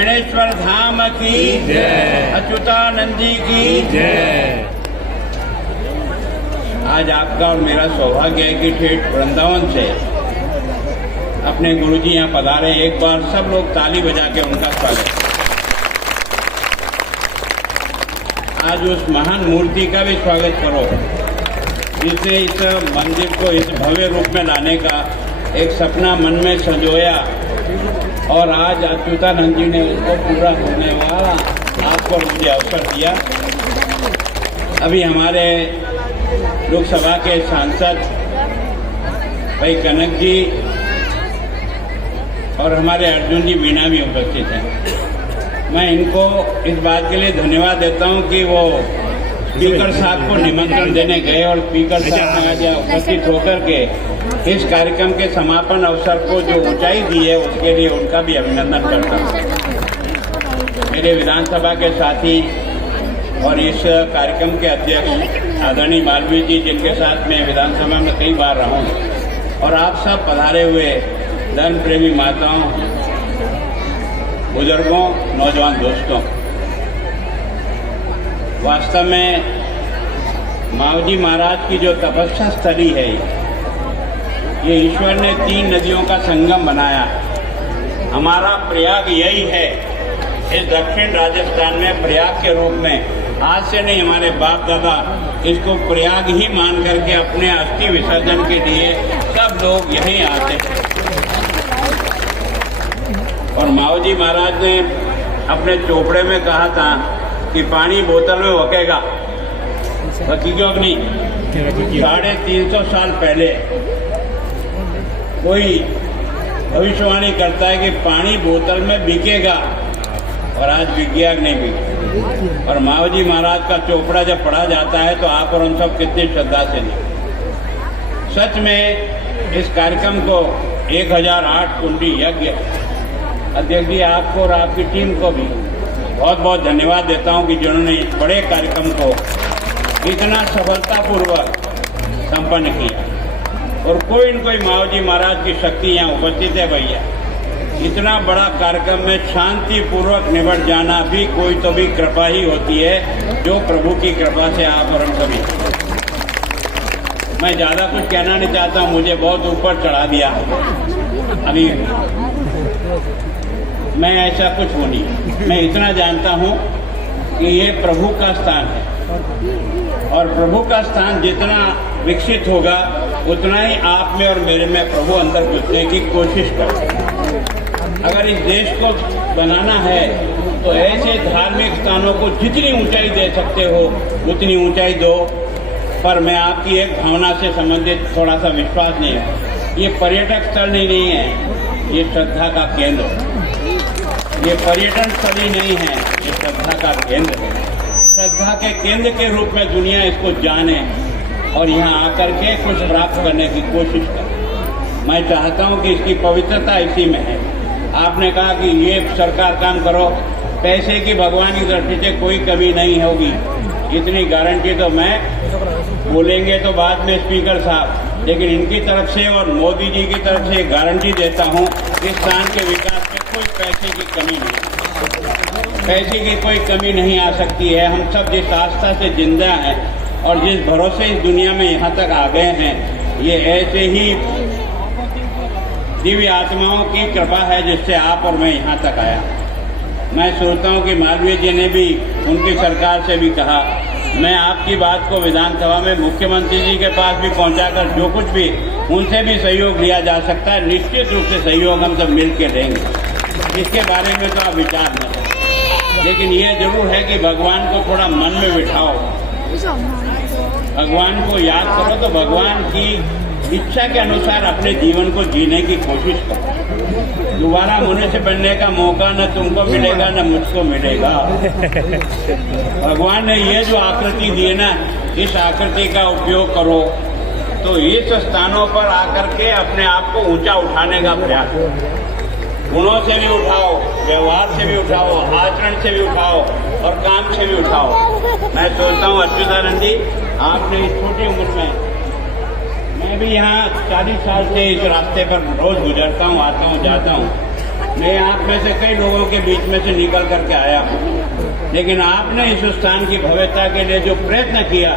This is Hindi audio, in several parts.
बेणेश्वर धाम की जय, अच्युतानंद जी की जय। आज आपका और मेरा सौभाग्य है कि ठेठ वृंदावन से अपने गुरुजी यहाँ पधारे। एक बार सब लोग ताली बजा के उनका स्वागत। आज उस महान मूर्ति का भी स्वागत करो जिसने इस मंदिर को इस भव्य रूप में लाने का एक सपना मन में संजोया और आज अच्युतानंद जी ने उसको पूरा होने वाला आपको मुझे अवसर दिया। अभी हमारे लोकसभा के सांसद भाई कनक जी और हमारे अर्जुन जी मीणा भी उपस्थित हैं। मैं इनको इस बात के लिए धन्यवाद देता हूं कि वो स्पीकर साहब को निमंत्रण देने गए और स्पीकर साहब ने आज उपस्थित होकर के इस कार्यक्रम के समापन अवसर को जो ऊंचाई दी है उसके लिए उनका भी अभिनंदन करता हूं। मेरे विधानसभा के साथी और इस कार्यक्रम के अध्यक्ष आदरणीय मालवीय जी, जिनके साथ मैं विधानसभा में कई बार रहा हूं, और आप सब पधारे हुए धर्म प्रेमी माताओं, बुजुर्गों, नौजवान दोस्तों, वास्तव में मावजी महाराज की जो तपस्या स्थली है, ये ईश्वर ने 3 नदियों का संगम बनाया। हमारा प्रयाग यही है। इस दक्षिण राजस्थान में प्रयाग के रूप में आज से नहीं, हमारे बाप दादा इसको प्रयाग ही मान करके अपने अस्थि विसर्जन के लिए सब लोग यहीं आते हैं। और मावजी महाराज ने अपने चोपड़े में कहा था कि पानी बोतल में वकेगा, वकीगा नहीं। 350 साल पहले कोई भविष्यवाणी करता है कि पानी बोतल में बिकेगा, और आज विज्ञान नहीं बिके। और मावजी महाराज का चोपड़ा जब पढ़ा जाता है तो आप और हम सब कितनी श्रद्धा से नहीं। सच में इस कार्यक्रम को 1008 कुंडी यज्ञ अध्यक्ष जी, आपको और आपकी टीम को भी बहुत बहुत धन्यवाद देता हूं कि जिन्होंने इस बड़े कार्यक्रम को इतना सफलतापूर्वक संपन्न किया। और कोई न कोई मावजी महाराज की शक्ति यहाँ उपस्थित है भैया। इतना बड़ा कार्यक्रम में शांति पूर्वक निपट जाना भी कोई तो भी कृपा ही होती है, जो प्रभु की कृपा से आप और हम सभी। मैं ज्यादा कुछ कहना नहीं चाहता हूँ, मुझे बहुत ऊपर चढ़ा दिया अभी। मैं ऐसा कुछ हूँ नहीं। मैं इतना जानता हूँ कि ये प्रभु का स्थान है, और प्रभु का स्थान जितना विकसित होगा उतना ही आप में और मेरे में प्रभु अंदर घुसने की कोशिश करें। अगर इस देश को बनाना है तो ऐसे धार्मिक स्थानों को जितनी ऊंचाई दे सकते हो उतनी ऊंचाई दो। पर मैं आपकी एक भावना से संबंधित थोड़ा सा विश्वास नहीं है। ये पर्यटक स्थल नहीं है, ये श्रद्धा का केंद्र है। ये पर्यटन स्थल ही नहीं है, ये श्रद्धा का केंद्र है। श्रद्धा के केंद्र के रूप में दुनिया इसको जाने और यहाँ आकर के कुछ प्राप्त करने की कोशिश करे। मैं चाहता हूँ कि इसकी पवित्रता इसी में है। आपने कहा कि ये सरकार काम करो, पैसे की भगवान की दृष्टि से कोई कमी नहीं होगी, इतनी गारंटी तो मैं बोलेंगे तो बाद में स्पीकर साहब, लेकिन इनकी तरफ से और मोदी जी की तरफ से गारंटी देता हूँ इस स्थान के विकास में कोई पैसे की कमी नहीं, पैसे की कोई कमी नहीं आ सकती है। हम सब जिस आस्था से जिंदा हैं और जिस भरोसे इस दुनिया में यहाँ तक आ गए हैं, ये ऐसे ही दिव्य आत्माओं की कृपा है जिससे आप और मैं यहाँ तक आया। मैं सोचता हूँ कि मालवीय जी ने भी उनकी सरकार से भी कहा, मैं आपकी बात को विधानसभा में मुख्यमंत्री जी के पास भी पहुँचाकर जो कुछ भी उनसे भी सहयोग लिया जा सकता है, निश्चित रूप से सहयोग हम सब मिल के देंगे। इसके बारे में तो आप विचार न करें, लेकिन ये जरूर है कि भगवान को थोड़ा मन में बिठाओ, भगवान को याद करो, तो भगवान की इच्छा के अनुसार अपने जीवन को जीने की कोशिश करो। दोबारा मनुष्य बनने का मौका न तुमको मिलेगा न मुझको मिलेगा। भगवान ने ये जो आकृति दी है ना, इस आकृति का उपयोग करो। तो इस स्थानों पर आकर के अपने आप को ऊंचा उठाने का प्रयास, गुणों से भी उठाओ, व्यवहार से भी उठाओ, आचरण से भी उठाओ और काम से भी उठाओ। मैं सोचता हूँ अच्युतानंद जी, आपने इस छोटी उम्र में, मैं भी यहाँ 40 साल से इस रास्ते पर रोज गुजरता हूँ, आता हूँ, जाता हूँ। मैं आप में से कई लोगों के बीच में से निकल करके आया हूँ, लेकिन आपने इस स्थान की भव्यता के लिए जो प्रयत्न किया,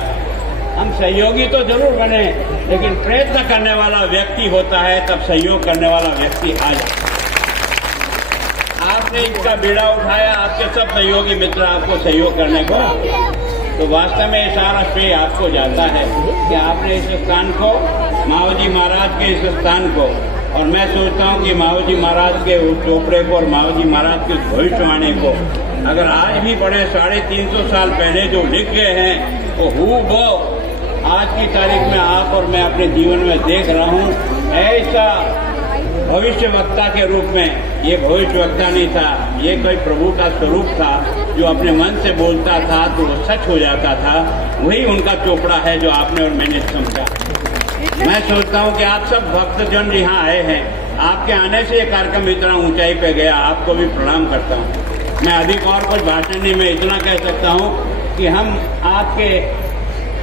हम सहयोगी तो जरूर बने, लेकिन प्रयत्न करने वाला व्यक्ति होता है तब सहयोग करने वाला व्यक्ति आ जाता है। आपने इसका बीड़ा उठाया, आपके सब सहयोगी मित्र आपको सहयोग करने को, तो वास्तव में ये सारा श्रेय आपको जाता है कि आपने इस स्थान को, मावजी महाराज के इस स्थान को, और मैं सोचता हूँ कि मावजी महाराज के उस चोपड़े को और मावजी महाराज की भविष्यवाणी को अगर आज भी पढ़े 350 साल पहले जो लिख गए हैं, तो हूबहू आज की तारीख में आप और मैं अपने जीवन में देख रहा हूँ। ऐसा भविष्यवक्ता के रूप में ये भविष्यवक्ता नहीं था, ये कोई प्रभु का स्वरूप था जो अपने मन से बोलता था तो वो सच हो जाता था। वही उनका चोपड़ा है जो आपने और मैंने समझा। मैं सोचता हूँ कि आप सब भक्तजन यहाँ आए हैं, आपके आने से ये कार्यक्रम इतना ऊंचाई पे गया, आपको भी प्रणाम करता हूँ। मैं अधिक और कुछ भाषण नहीं, मैं इतना कह सकता हूँ कि हम आपके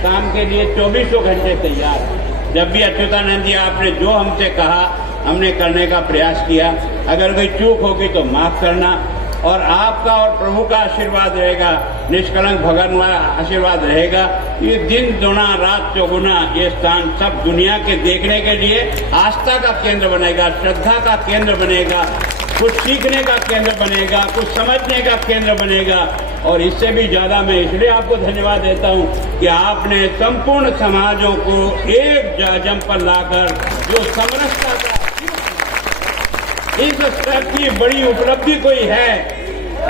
काम के लिए 24 घंटे तैयार हैं। जब भी अच्युतानंद जी आपने जो हमसे कहा, हमने करने का प्रयास किया। अगर कोई चूक होगी तो माफ करना, और आपका और प्रभु का आशीर्वाद रहेगा, निष्कलंक भगवान का आशीर्वाद रहेगा। ये दिन दुना रात चौगुना ये स्थान सब दुनिया के देखने के लिए आस्था का केंद्र बनेगा, श्रद्धा का केंद्र बनेगा, कुछ सीखने का केंद्र बनेगा, कुछ समझने का केंद्र बनेगा। और इससे भी ज्यादा मैं इसलिए आपको धन्यवाद देता हूँ कि आपने संपूर्ण समाजों को एक जम पर लाकर जो समरसता का इस स्तर की बड़ी उपलब्धि कोई है,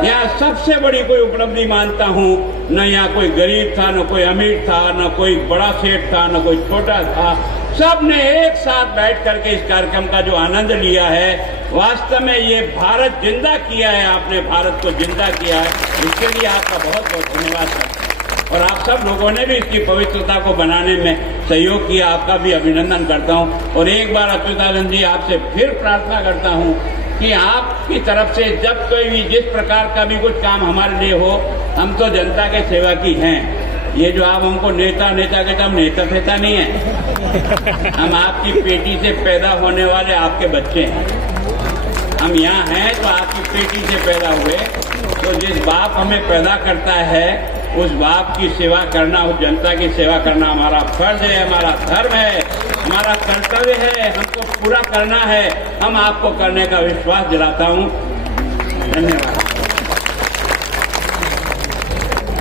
यहाँ सबसे बड़ी कोई उपलब्धि मानता हूँ। न यहाँ कोई गरीब था, न कोई अमीर था, न कोई बड़ा सेठ था, न कोई छोटा था, सब ने एक साथ बैठ करके इस कार्यक्रम का जो आनंद लिया है, वास्तव में ये भारत जिंदा किया है, आपने भारत को जिंदा किया है, इसके लिए आपका बहुत बहुत धन्यवाद सर। और आप सब लोगों ने भी इसकी पवित्रता को बनाने में सहयोग किया, आपका भी अभिनंदन करता हूँ। और एक बार अच्युतानंद जी आपसे फिर प्रार्थना करता हूँ कि आपकी तरफ से जब कोई भी जिस प्रकार का भी कुछ काम हमारे लिए हो, हम तो जनता के सेवा की हैं। ये जो आप हमको नेता कहते, हम नेता फेता नहीं है, हम आपकी पेटी से पैदा होने वाले आपके बच्चे हैं। हम यहाँ हैं तो आपकी पेटी से पैदा हुए, तो जिस बाप हमें पैदा करता है उस बाप की सेवा करना, उस जनता की सेवा करना हमारा फर्ज है, हमारा धर्म है, हमारा कर्तव्य है, हमको पूरा करना है। हम आपको करने का विश्वास दिलाता हूँ। धन्यवाद।